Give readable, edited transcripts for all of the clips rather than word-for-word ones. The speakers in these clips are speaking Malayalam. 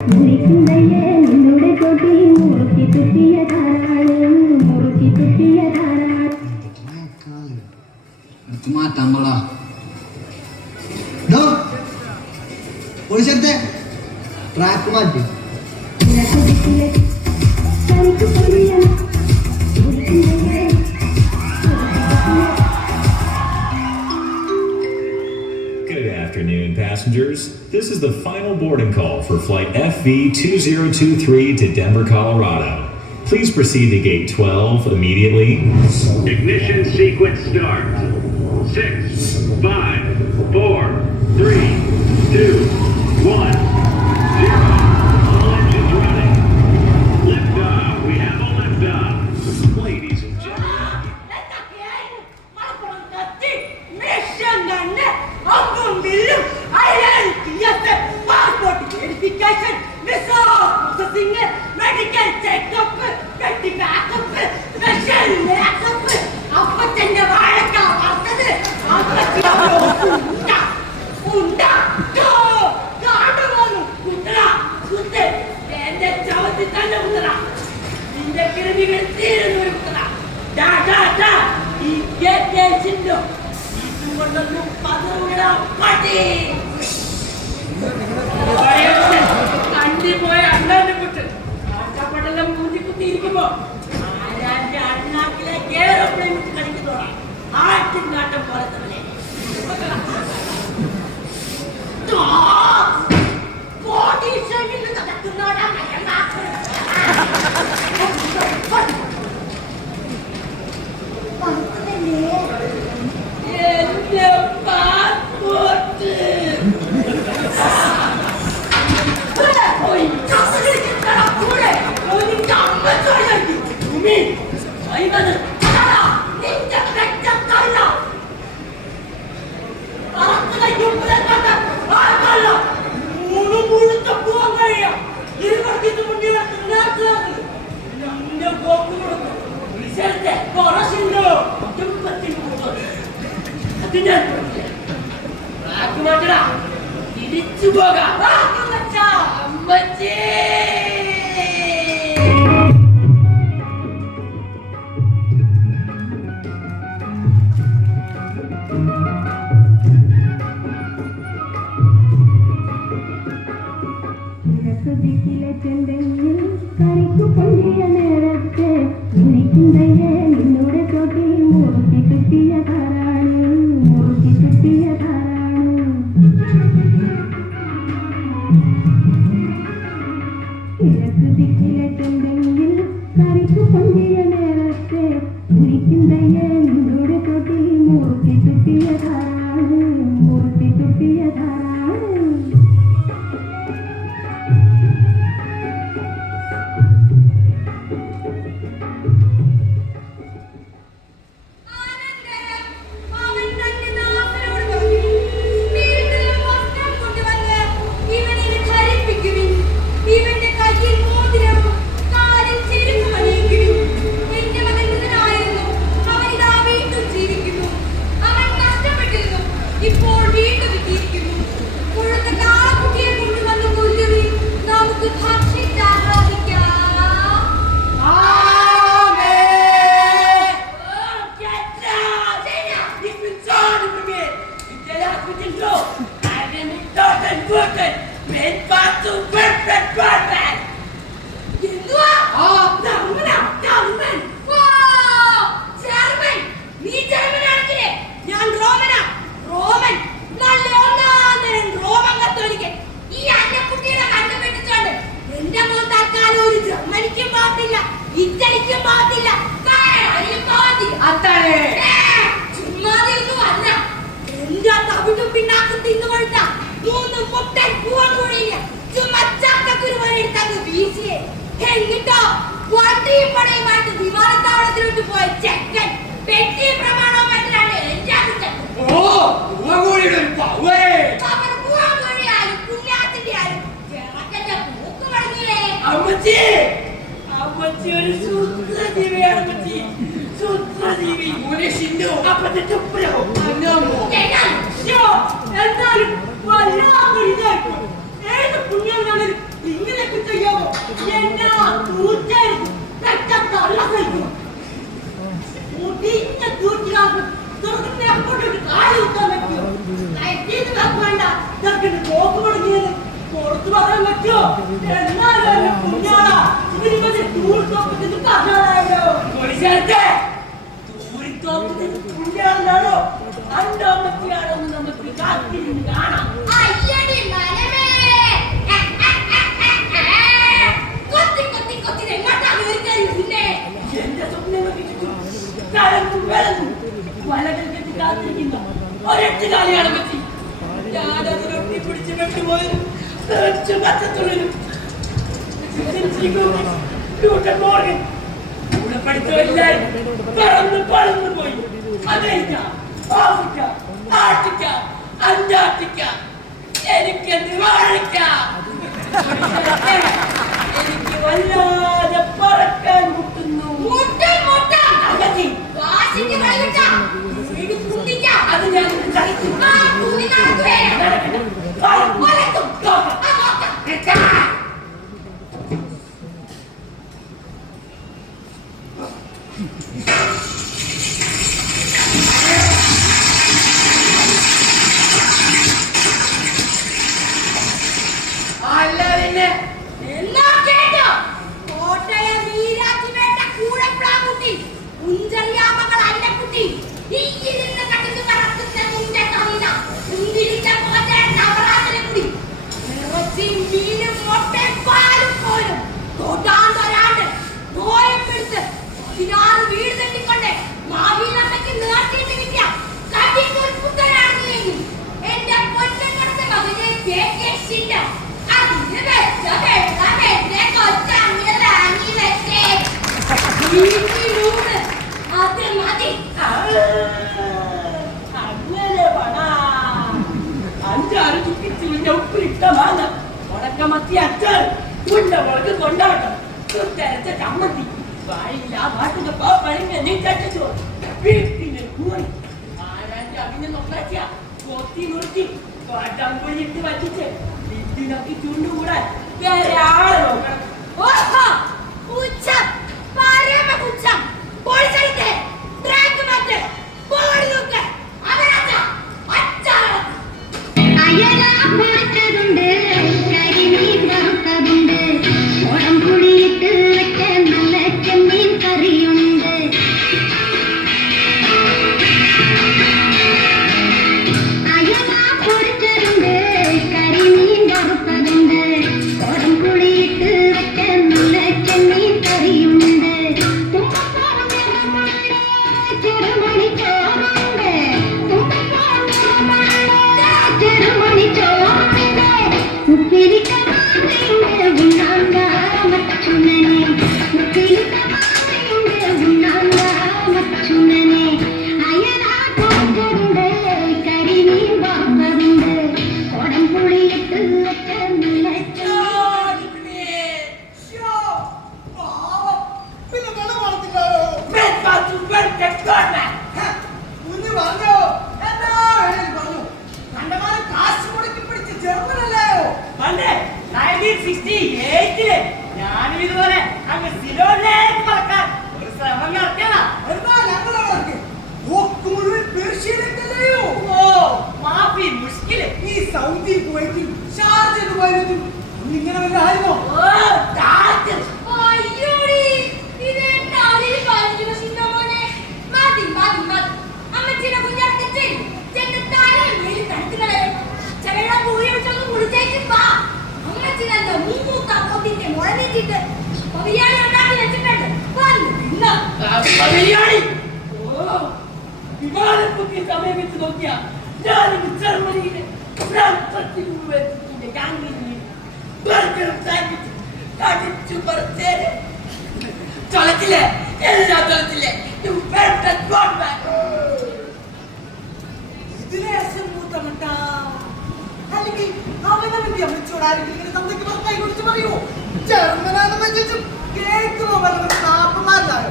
Good afternoon, passengers. This is the final boarding call for flight FV2023 to Denver, Colorado. Please proceed to gate 12 immediately. Ignition sequence start. 6, 5, 4, 3, 2, 1, 0. All engines running. Liftoff. We have a liftoff. Ladies and gentlemen. Medical check-up, petty backup, special makeup, അപ്പച്ചന്റെ വാഴക്ക വറുത്തത്, കുത്തല എന്റെ ചവത്തി തന്നെ കുത്തല നിന്റെ കിഴമികൾ തീരുന്നൊരു കുത്തല ഈ കേട്ടോ ഇതുകൊണ്ടൊന്നും പതറുകിട പട്ടി കണ്ടിപ്പോയ അണ്ണാന്റെ കുട്ട് ആട്ടപ്പെട്ടെല്ലാം മൂന്തി കുത്തിയിരിക്കുമ്പോ ആരാന്റെ അണ്ണാക്കിലെ ഏറോപ്ലെയിൻ വിട്ട് കളിക്കുന്നോടാ ആട്ടിനാട്ടം പോലത്തവനെ എന്റെ പാസ്പോർട്ട് തിരിച്ചു പോകാം അമ്മച്ചേ ദിക്കിലെ ചെന്തെങ്കിൽ കണിക്കു പൊങ്ങിയ നേരത്തെ ഉനിക്കുന്നയെ നിന്നോടെ തൊട്ടി മുറുക്കി തുപ്പിയതാരാണ് മുറുക്കി തുപ്പിയതാരാണ് കിഴക്ക് ദിക്കിലെ ചെന്തെങ്കിൽ കണിക്കു പൊങ്ങിയ നേരത്തെ ഉനിക്കുന്നയെ നിന്നോടെ തൊട്ടി മുറുക്കി തുപ്പിയതാരാണ് മുറുക്കി തുപ്പിയതാരാണ് വിമാനത്താവളത്തിലോട്ട് പോയ ചെക്കൻ പെട്ടി പ്രമാണവുമായിട്ടാണ് അമ്മച്ചി ഒരു സൂത്രജീവിയാണ് അമ്മച്ചി, സൂത്രജീവി. എന്നാലും വല്ലാത്തൊരു ഇതായിരുന്നു. ഏത് പുണ്യം ഇങ്ങനെയൊക്കെ ചെയ്യാമോ? എന്നാ തീർച്ചയായിട്ടും തള്ള കഴിക്കും. മുടിഞ്ഞ തീർച്ചയായിട്ടും ചെറുക്കനെ അങ്ങോട്ടൊരു കാല് കുത്താൻ പറ്റുമോ? നയറ്റീന്ന് വേണ്ട ചെറുക്കന് പോക്ക് തുടങ്ങിയത് പുറത്ത് പറയാൻ പറ്റുമോ? എന്നാലും കുഞ്ഞാടാ ഇതിന് ടൂറിത്തോപ്പത്തിന് പറഞ്ഞാലോ പോലീസുകാരത്തെ ടൂറിത്തോപ്പത്തിന് കുഞ്ഞാടാണോ അണ്ടോമത്തിയാണോ നമുക്ക് കാത്തിരുന്ന് കാണാം. അയ്യടി മരമേ കൊത്തി കൊത്തി കൊത്തി എങ്ങോട്ടാണ് വരുന്നേ? എന്റെ സ്വപ്നങ്ങൾക്ക് ചുറ്റും കലങ്ങും വിളങ്ങും വലകൾ കെട്ടി കാത്തിരിക്കുന്ന ഒരൊറ്റ കാലിയാണ് പറ്റി. ഞാനതിലൊട്ടി പിടിച്ച് കെട്ടുപോയി പച്ചത്തുള്ളിലും കൂടെ പഠിച്ചവരെല്ലാരും പറന്ന് പറന്നു പോയി. അമേരിക്ക, ആഫ്രിക്ക, ആർട്ടിക്ക, അന്റാർട്ടിക്ക, എനിക്കെന്ത് വാഴിക്ക. എനിക്ക് വല്ലാതെ പറക്കാൻ മുട്ടുന്നു. അത് ഞാൻ കളിക്കും. അല്ല പിന്നെ എല്ലാം കേട്ടോ? കോട്ടയം വീരാജിവേട്ട കൂടപ്രാകുട്ടി ഉഞ്ചറിയാമകൾ അല്ലക്കുട്ടി ഈ ഇരുന്ന് കടന്നു കറക്കുന്ന നിന്റെ കവിത ഉന്തിരിച്ച പോകട്ടെ നവരാത്രി നിറച്ചി മീനും മുട്ടയും പാലും പോലും കോട്ടാണ്ടൊരാണ്ട് നോയപ്പെടുത്ത് 16 വീട് തട്ടിക്കൊണ്ട് മാവീലമ്മയ്ക്ക് നേർത്തിയിട്ട് കിട്ടിയ കടിക്കൊരു പുത്തനാണെങ്കിലും എന്റെ പൊന്നും കൊടുത്ത മകനെ കേക്കെ ശില്ല അതിന് വെച്ച വെള്ളമെന്നെ കൊച്ചങ്ങിറങ്ങി വെച്ചേ വീട്ടിലൂടെ അത് മതി. അങ്ങനെ പടാ 5-6 ചുറ്റിച്ചുവിന്റെ ഉപ്പിലിട്ട മാങ്ങ ഉണക്കമത്തി അച്ചാർ ഉണ്ട മുളക് കൊണ്ടാട്ടം ചുട്ടരച്ച ചമ്മന്തി വായില്ല വാട്ടുക പഴങ്ങ നെഞ്ചു വീട്ടിന് കൂറി ആരാന്റെ അവിനെ നോക്കാച്ച കൊത്തി നുറുക്കി പാട്ടം പൊളിയിട്ട് വച്ചിട്ട് ഇതിനൊക്കെ ചുണ്ടുകൂടാൻ വേറെ ആളെ നോക്കണം. ഓഹോ ഉച്ചം പരമ ഉച്ചം പോളിസൈത്തെ ട്രാക്ക് മാറ്റ് ബോർഡ് നോക്ക് അവരാച്ച അച്ചാറ് അയല പൊടിച്ചതുണ്ട് കരിമീൻ വറുത്തതുണ്ട് ഉടമ്പുളിയിട്ട് വെച്ച നല്ല ചെമ്മീൻ കറിയുണ്ട് അയല പൊടിച്ചതുണ്ട് കരിമീൻ വറുത്തതുണ്ട് ഉടമ്പുളിയിട്ട് വെച്ച നല്ല ചെമ്മീൻ കറിയുണ്ട് ചെറുമണി ചോറുണ്ട് ചെറുമണി ചോറുണ്ട് ഉപ്പിലിട്ട മാങ്ങയുണ്ട് ഉണ്ണാണ്ട മച്ചുണനെ ഉപ്പിലിട്ട മാങ്ങയുണ്ട് ഉണ്ണാണ്ട മച്ചുണനെ അയല പൊടിച്ചതുണ്ട് കരിമീൻ വറുത്തതുണ്ട് ഉടമ്പുളിയിട്ട് വെച്ച നല്ല പിന്നെ വെള്ളം വളർത്തില്ലായോ? കുഞ്ഞു പറഞ്ഞോ? എന്നാ വേണേലും പറഞ്ഞു. കണ്ടമാനം കാശ് മുടക്കി പിടിച്ച് ജർമ്മനല്ലയോ? പണ്ട് 1968 ഞാനും ഇതുപോലെ അങ്ങ് സിലോണിലേക്ക് പറക്കാൻ ഒരു ശ്രമം നടത്തിയതാ. എന്നാ ഞങ്ങളെ വളർത്തി. നോക്ക് മുഴുവൻ പേർഷ്യയിലേക്കല്ലയോ? ഓ മാഫി മുഷ്കില്. ഈ സൗദി കുവൈറ്റും ഷാർജ ദുബായിലും ഇങ്ങനെ വല്ല ആയിരുന്നോ? ഓ ടാർഗറ്റ്. അയ്യോടി ഇതെന്താ അതിൽ പറഞ്ഞിരുന്ന സിന്നോമോനെ മതി മതി മതി അമ്മച്ചിയുടെ കുഞ്ഞാർക്കച്ചേ ചെന്ന് താഴെ വീട് തടുത്തുകളെ ചെവെള്ളം കൂടി വെച്ചൊന്ന് കുടിച്ചേക്കും വാ അമ്മച്ചിനെന്തോ മൂത്ത കൊതിന്റെ മുഴങ്ങിച്ചിട്ട് ബിരിയാണി ഉണ്ടാക്കി വെച്ചിട്ടുണ്ട് വന്ന് തിന്നോ ബിരിയാണി. ഓ വിമാനപ്പൊക്കെ സമയം വെച്ച് നോക്കിയാ ഞാനിന്ന് ജർമ്മനിയിലെ ഫ്രാങ്ക്ഫർട്ടിൽ വെച്ചിട്ടുണ്ട് ഗാംഗിനെ ബർഗറും സാൻഡ്വിച്ചും കടിച്ചു പറിച്ചേരെ ചൊലത്തില്ലേ എല്ലാം ചൊലത്തില്ലേ ഇതിലെ മൂത്ത മട്ട അല്ലെങ്കിൽ അവനവന്റെ അമ്മച്ചോട് ആരെങ്കിലും തന്തയ്ക്ക് പുറത്തായി കുറിച്ച് പറയൂ. ജർമ്മനാണെന്ന് വെച്ചും കേൾക്കുമ്പോ പറഞ്ഞ നാപ്പന്മാരിലായോ?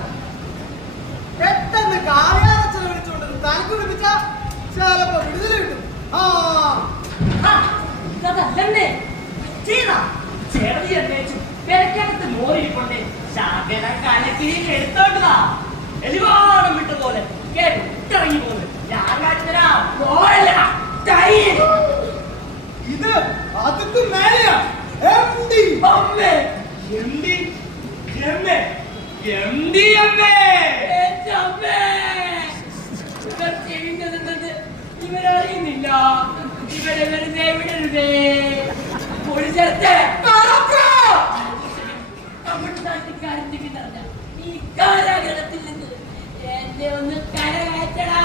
പെട്ടെന്ന് കായാറ ചെലവഴിച്ചുകൊണ്ട് തലക്ക് പിടിച്ച ചിലപ്പോ വിടുതല കിട്ടും. ഇതല്ലേ ചെയ്താ ചെറിയ തേച്ചു പെരക്കകത്ത് മോറിരിക്കൊണ്ടേ ശാഖര കലക്കിരി എടുത്തോണ്ടതാ എലിവാണം വിട്ടതുപോലെ കേട്ടിറങ്ങി പോന്ന് ഞാൻ കാണിച്ചരാ ഇത് അതിക്ക് മേലെയാ എംഡി. അമ്മേ എംഡി എമ്മേ എംഡി അമ്മേ എന്റെ അമ്മേ ഇവർ ചെയ്യുന്നതെന്നത് ഇവരറിയുന്നില്ല. ഇവരെ വെറുതെ വിടരുതേ. പോലീസത്തെ തമിഴ്നാട്ടുകാരൻ്റെ നിറഞ്ഞ ഈ കാരാഗ്രഹത്തിൽ നിന്ന് എന്നെ ഒന്ന് കരകയറ്റടാ.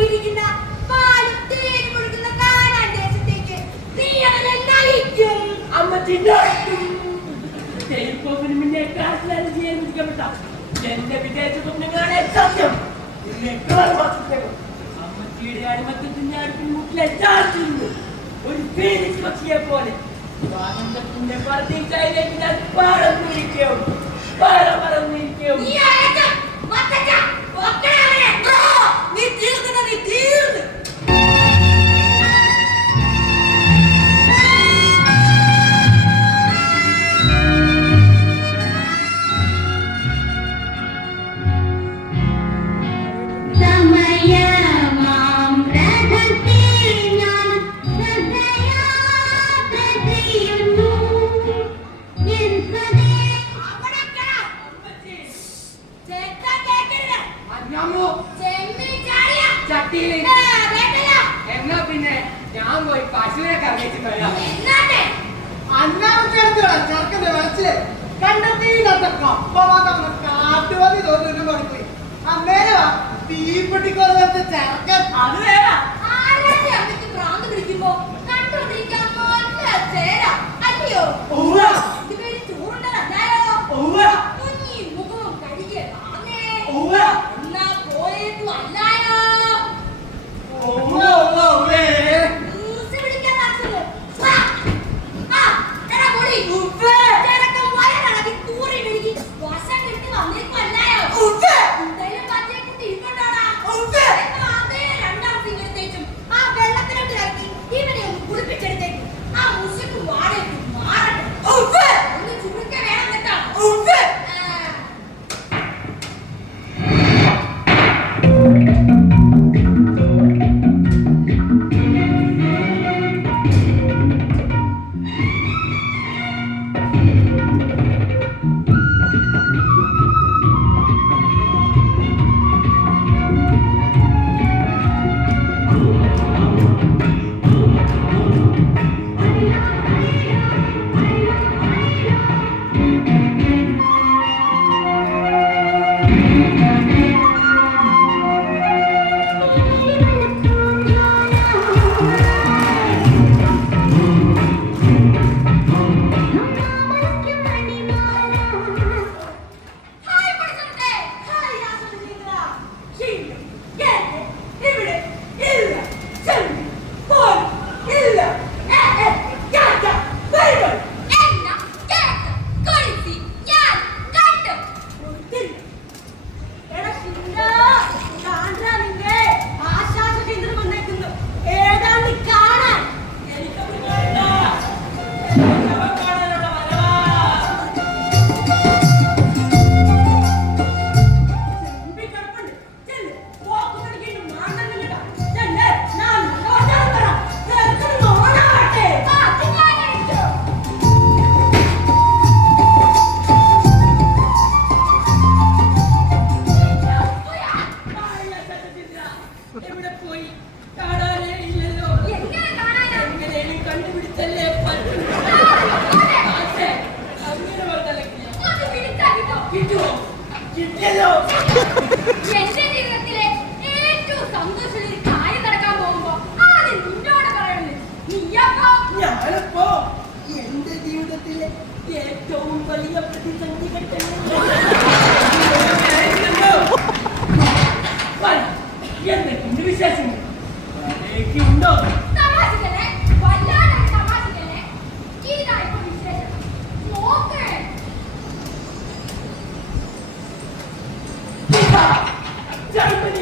ിരിക്കുന്ന പാലും തേനും കൊടുക്കുന്ന കാനാൻ ദേശത്തേക്ക് നീ അവനെ നയിക്കും. അമ്മ ചിന്താക്കും ക്ലാസ്സിലാണ് ചെയ്യാൻ വിധിക്കപ്പെട്ട എന്റെ വിദേശ സ്വപ്നങ്ങളാണ് സത്യം. അമ്മച്ചിയുടെ അടിമത്തത്തിന്റെ അടുപ്പിൽ മുട്ടിലെ ചാർച്ചിരുന്നു ഒരു ഫീനിക്സ് പക്ഷിയെ പോലെ ആനന്ദത്തിന്റെ പ്രതീക്ഷയിലേക്ക് ഞാൻ പറന്നിരിക്കും. നീ അയച്ചം വത്തച്ച ഒക്കണവനെ നീ തീർന്നു നീ തീർന്നു. എന്നാ പിന്നെ ഞാൻ പോയി പശുവിനെ കറിയിച്ചു വരാം. എന്നാട്ടെ അന്നാമത്തെ ചെറുക്കന്റെ മനസ്സില് കണ്ടെത്തിയില്ലാത്ത കപ്പവാദം കാട്ടുവാതി തോന്നുന്നു പഠിപ്പോയി. അന്നേരവാ തീപ്പെട്ടിക്കോല വെച്ച ചെറുക്കൻ. അത് വേറെ ആരാന്റെ അമ്മയ്ക്ക് ഭ്രാന്ത് പിടിക്കുമ്പോ കണ്ടുകൊണ്ടിരിക്കാൻ നല്ല ചേര അല്ലയോ? ഇതുവരെ ചോറുണ്ടല്ലോ കുഞ്ഞി മുഖവും കഴുകിയ താന്നേ എന്നാ പോയേക്കും അല്ലായോ? ന്യൂസ് പിടിക്കാൻ നടക്കുന്നത്. എടാ പൊടി ചെറുക്കൻ വയറിളകി തൂറി മെഴുകി വശം കിട്ടി വന്നേക്കും അല്ലായോ? എന്തായാലും പച്ചയെ കുട്ടി ഇരിപ്പുണ്ടോടാ? അതേ രണ്ടാം സിംഗത്തേച്ചും ആ വെള്ളത്തിലോട്ട് ഇറക്കി ഇവനെ ഒന്ന് കുളിപ്പിച്ചെടുത്തേക്കും. ആ മുശക്കും വാടകയ്ക്കും മാറട്ടെ.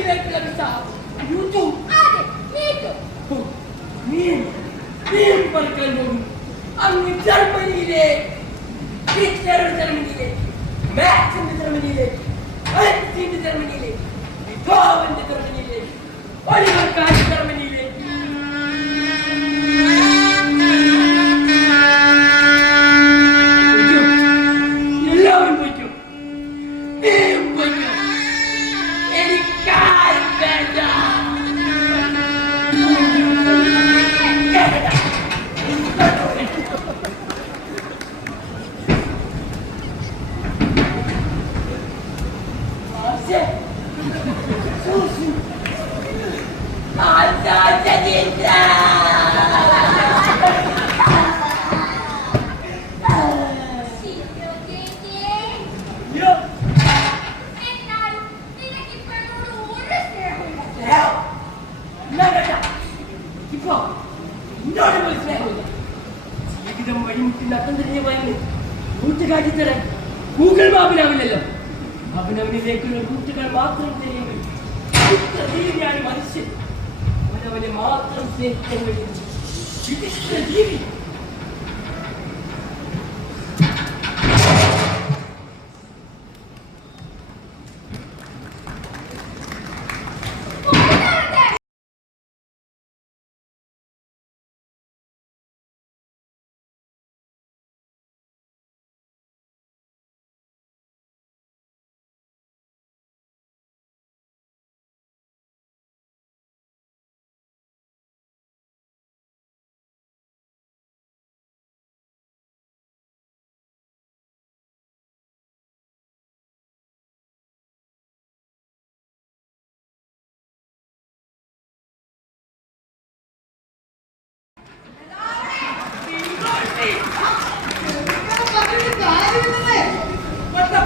ജർമ്മനിയിലേക്കുള്ള വിസ യൂട്യൂബ് അതെ നീട്ടു നീ പറക്കാൻ പോകും അങ്ങ് ജർമ്മനിയിലെ ഹിറ്റ്ലറുടെ ജർമ്മനിയിലെ മാക്സിന്റെ ജർമ്മനിയിലെ ഐൻസ്റ്റീന്റെ ജർമ്മനിയിലെ ബീഥോവന്റെ ജർമ്മനിയിലെ ഒലിവർ കാന്റെ ജർമ്മനിയിലെ എല്ലാവരും പോയിക്കും നീയും പോയിക്കും എനിക്കാരും വേണ്ട എന്നാലും നിനക്ക് ഇപ്പോഴോട് ഒരു സ്നേഹമില്ല. ഇപ്പൊ എന്നോട് മനസ്സിലാവില്ല ജീവിതം വഴിമുട്ടി നട്ടം തിരിഞ്ഞ പയ്യന് കൂട്ടുകാരി തരാൻ ഗൂഗിൾ മാപ്പിനാവില്ലല്ലോ അവനവനിലേക്കുള്ള കൂട്ടുകാർ മാത്രം ചെയ്യുമെങ്കിൽ ഇത്ര ജീവിയാണ് മനുഷ്യൻ അവനവനെ മാത്രം സ്നേഹിക്കാൻ കഴിയും വിചിത്ര ജീവി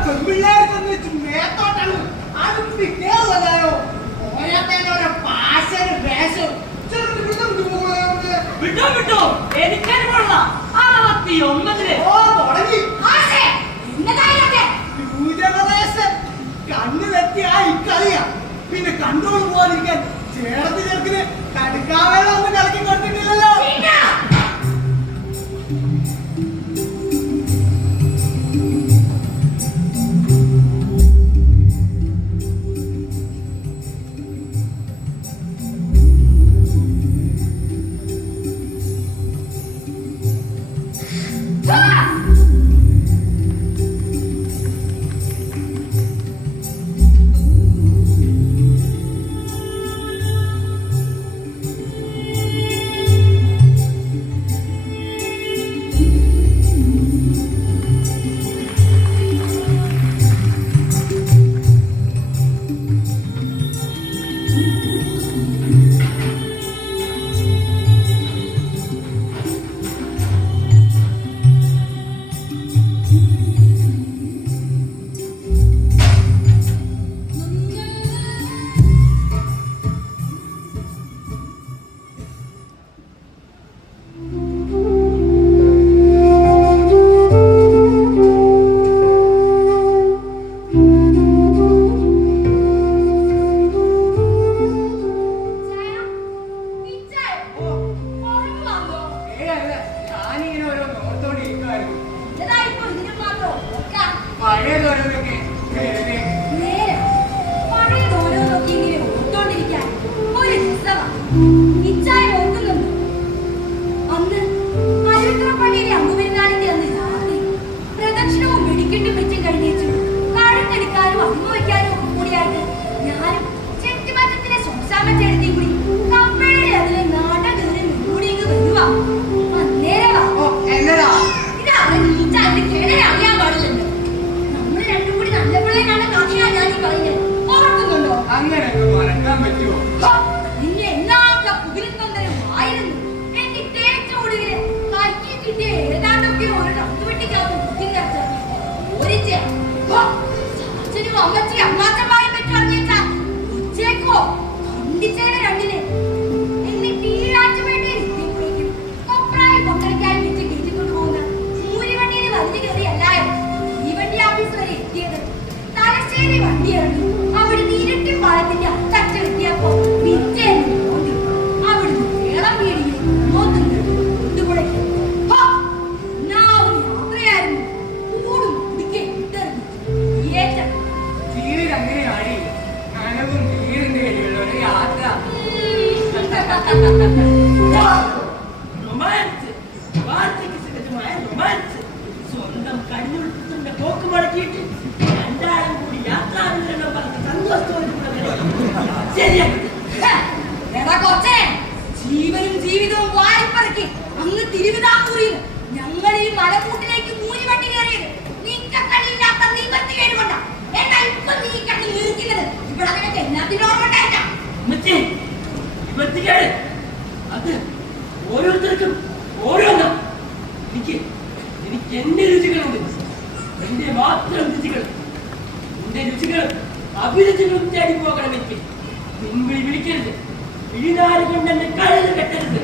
പെൺപിള്ളേർ ചെന്ന് വെച്ച് മേത്തോട്ടാണ് അതും കേവലായോ ഓരോരുത്തരുടെ പാശന് വേഷം വിട്ടോ വിട്ടോ എനിക്കനുഭവമുള്ള 69-ല് ഓ തുടങ്ങി ആശേ, എന്നതായിതൊക്കെ? ന്യൂജനറേഷൻ കണ്ണു തെറ്റിയാ ഇക്കളിയാ പിന്നെ കണ്ടോളൂ പോകാതിരിക്കാൻ ചേർത്ത് ചേർക്കിന് കടുക്കാവേള ഒന്നും കളിക്കും കൊടുത്തിട്ടില്ലല്ലോ പിന്നെ വണ്ടി ഇറങ്ങി അവിടെ നീരട്ടി പാലത്തിന്റെ റൊമാൻസ്, വാർദ്ധക്യ സഹജമായ റൊമാൻസ്. സ്വന്തം കടിഞ്ഞുടുപ്പിന്റെ പോക്ക് മടക്കിയിട്ട് രണ്ടാളും കൂടി യാത്രാവിവരണം പറഞ്ഞ് സന്തോഷത്തോടെ ശരിയാണ്. എടാ കൊച്ചേ, ജീവനും ജീവിതവും വാരിപ്പറക്കി അങ്ങ് തിരുവിതാംകൂറിൽ ഞങ്ങൾ ഈ മലക്കൂട്ടിലേക്ക് മൂലിവണ്ടി കയറിയത് നീക്കക്കള്ളില്ലാത്ത നിവർത്തി കേടുകൊണ്ട. എന്നാ ഇപ്പൊ നീ കണ്ട് നിർത്തുന്നത് ഇവിടെ നിനക്ക് എല്ലാത്തിനും ഓർമ്മ ഉണ്ടായിട്ടാ. അത് ഓരോരുത്തർക്കും ഓരോന്നും. എനിക്ക് എന്റെ രുചികളുണ്ട്, എന്റെ മാത്രം രുചികൾ. എന്റെ രുചികളും അഭിരുചികളും തേടി പോകണം. എനിക്ക് പിൻവിളി വിളിക്കരുത്, വിളിനാല് കൊണ്ട് എന്നെ കഴുത് കെട്ടരുത്.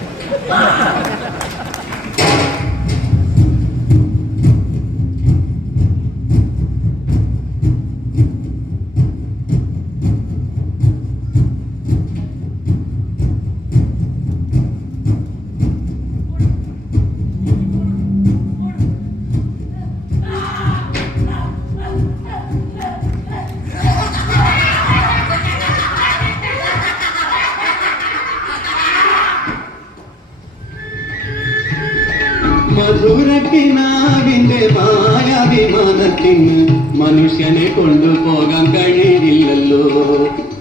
മധുരക്കിനാവിന്റെ മായാവിമാനത്തിന് മനുഷ്യനെ കൊണ്ടുപോകാൻ കഴിയില്ലല്ലോ.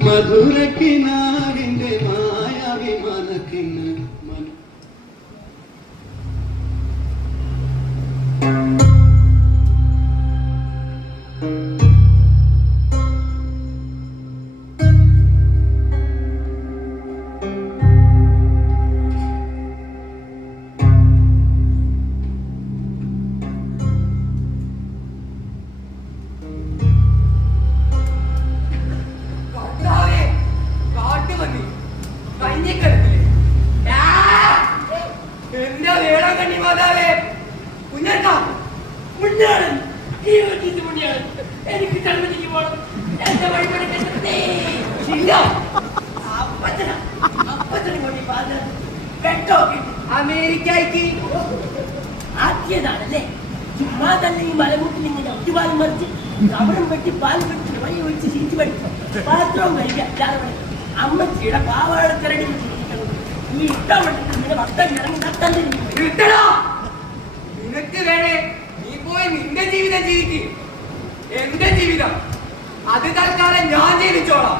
മധുരക്കിനാവിന്റെ മായാവിമാനത്തിന് എനിക്ക് കടന്നിലേക്ക് പോകണം. എന്റെ വഴി അമേരിക്കയ്ക്ക് ആദ്യതാണല്ലേ. ചുമ്മാ തന്നെ ഈ മലമുട്ടിൽ ഇങ്ങനെ ഒറ്റുപാലും മറിച്ച് കവറും വെട്ടി പാലും വെട്ടി വഴി ഒഴിച്ച് ചിരിച്ചു പഠിക്കും. പാത്രവും കഴിക്കാം. അമ്മച്ചിയുടെ പാവാടക്കരടി ഈ ഇഷ്ടം വെട്ടിട്ട് ഭക്തൻ ഇറങ്ങി നട്ടം കിട്ടണോ? നിനക്ക് വേണേ നീ പോയി നിന്റെ ജീവിതം ജീവിക്ക്. എന്റെ ജീവിതം അത് തൽക്കാലം ഞാൻ ജീവിച്ചോളാം.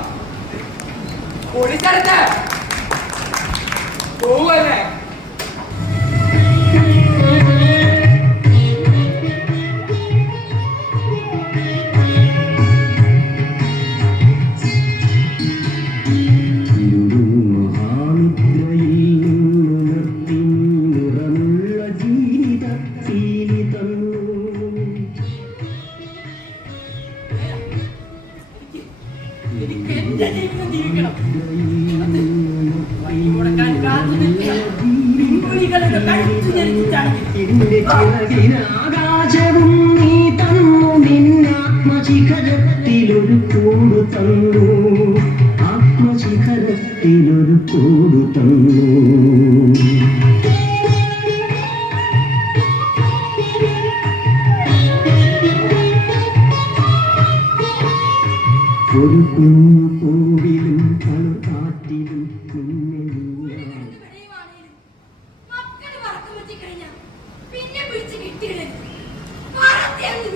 പൊളിച്ചെടുത്ത് പോവല്ലേ? എനിക്ക് എന്റെ ജീവിതം ജീവിക്കണം. വഴി മുടക്കാൻ കാത്തു നിൽക്കുക പിൻവിളികളുടെ കഴുത്തു ധരിച്ചിട്ടാണ്. ആകാശവും നീ തന്നു, നിന്നാത്മശിഖരത്തിലൊരു കൂട് തന്നു, ആത്മശിഖരത്തിലൊരു കൂട് തന്നു. ഒരു കുഞ്ഞു പൂവിലും കാറ്റിലും മക്കള് പറക്കം വെച്ചിക്കഴിഞ്ഞാ പിന്നെ പിടിച്ച് കിട്ടിയിടരുത്.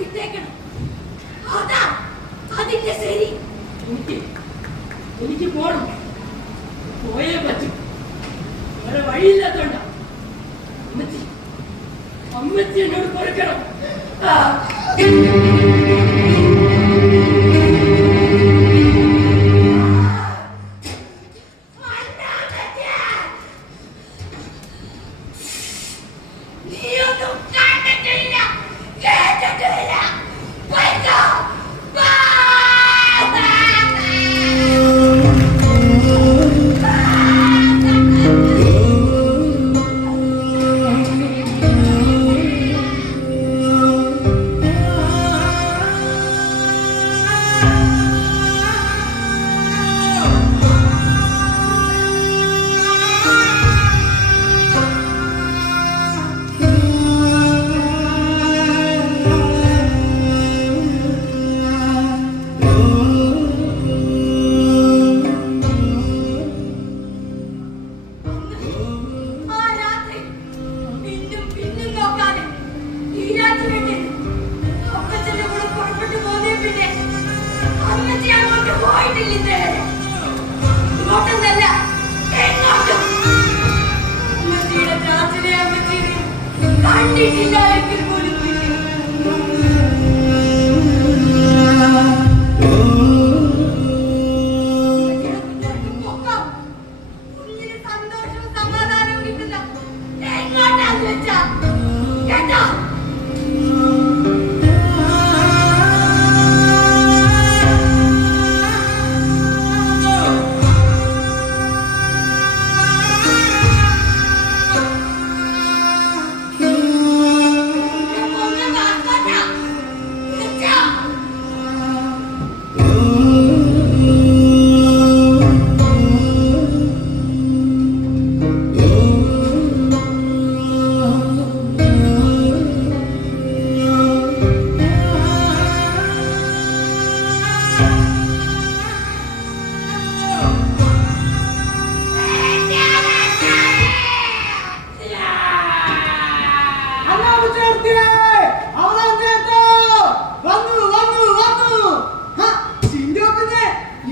വിട്ടേക്കണം. അതാ അതിന്റെ ശരി. എനിക്ക് പോണം, പോയേ പറ്റും. വേറെ വഴിയില്ലാത്തോണ്ട. അമ്മച്ചി എന്നോട് കൊടുക്കണം. കണ്ടിട്ടില്ലായെങ്കിൽ പോലും ഉള്ളിൽ സന്തോഷവും സമാധാനവും കിട്ടുന്ന എങ്ങോട്ടാന്ന് വെച്ചാ കേട്ടോ.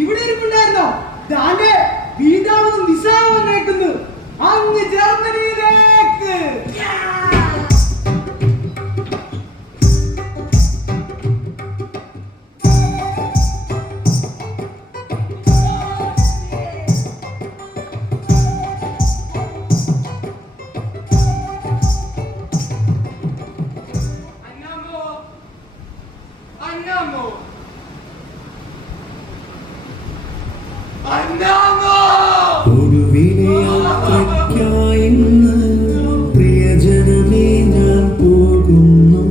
ഇവിടെ ഇരിപ്പുണ്ടായിരുന്നോ? ദാണ്ടെ വീണ്ടാമതും വിസ വന്നേക്കുന്നു അങ്ങ് ജർമ്മനിയിലേക്ക്. അന്നമ്മോ അന്നമ്മോ ഒടുവിലെ യാത്രയ്ക്കായിന്ന് പ്രിയജനമേ ഞാൻ പോകുന്നു.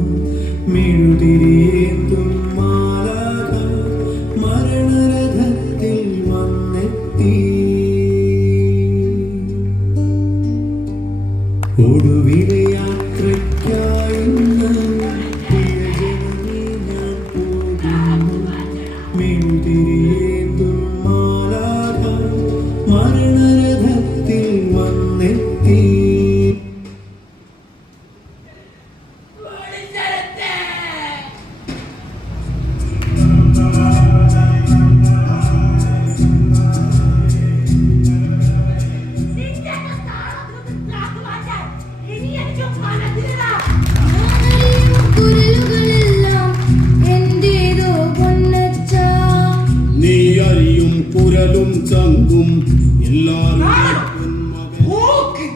മെഴുതിരിയേന്തും മാലാഖ മരണരഥത്തിൽ വന്നെത്തി. ഒടുവിലെ യാത്രയ്ക്കായിന്ന് പ്രിയജനമേ ഞാൻ പോകുന്നു. മെഴുതിരിയേന്തും മാലാഖ മരണരഥത്തിൽ വന്നെത്തി. കുരലുകളെല്ലാം എന്റേതോ പൊന്നച്ചാ. നീ അറിയും കുരലും ചങ്കും എല്ലാവരും ഓക്ക്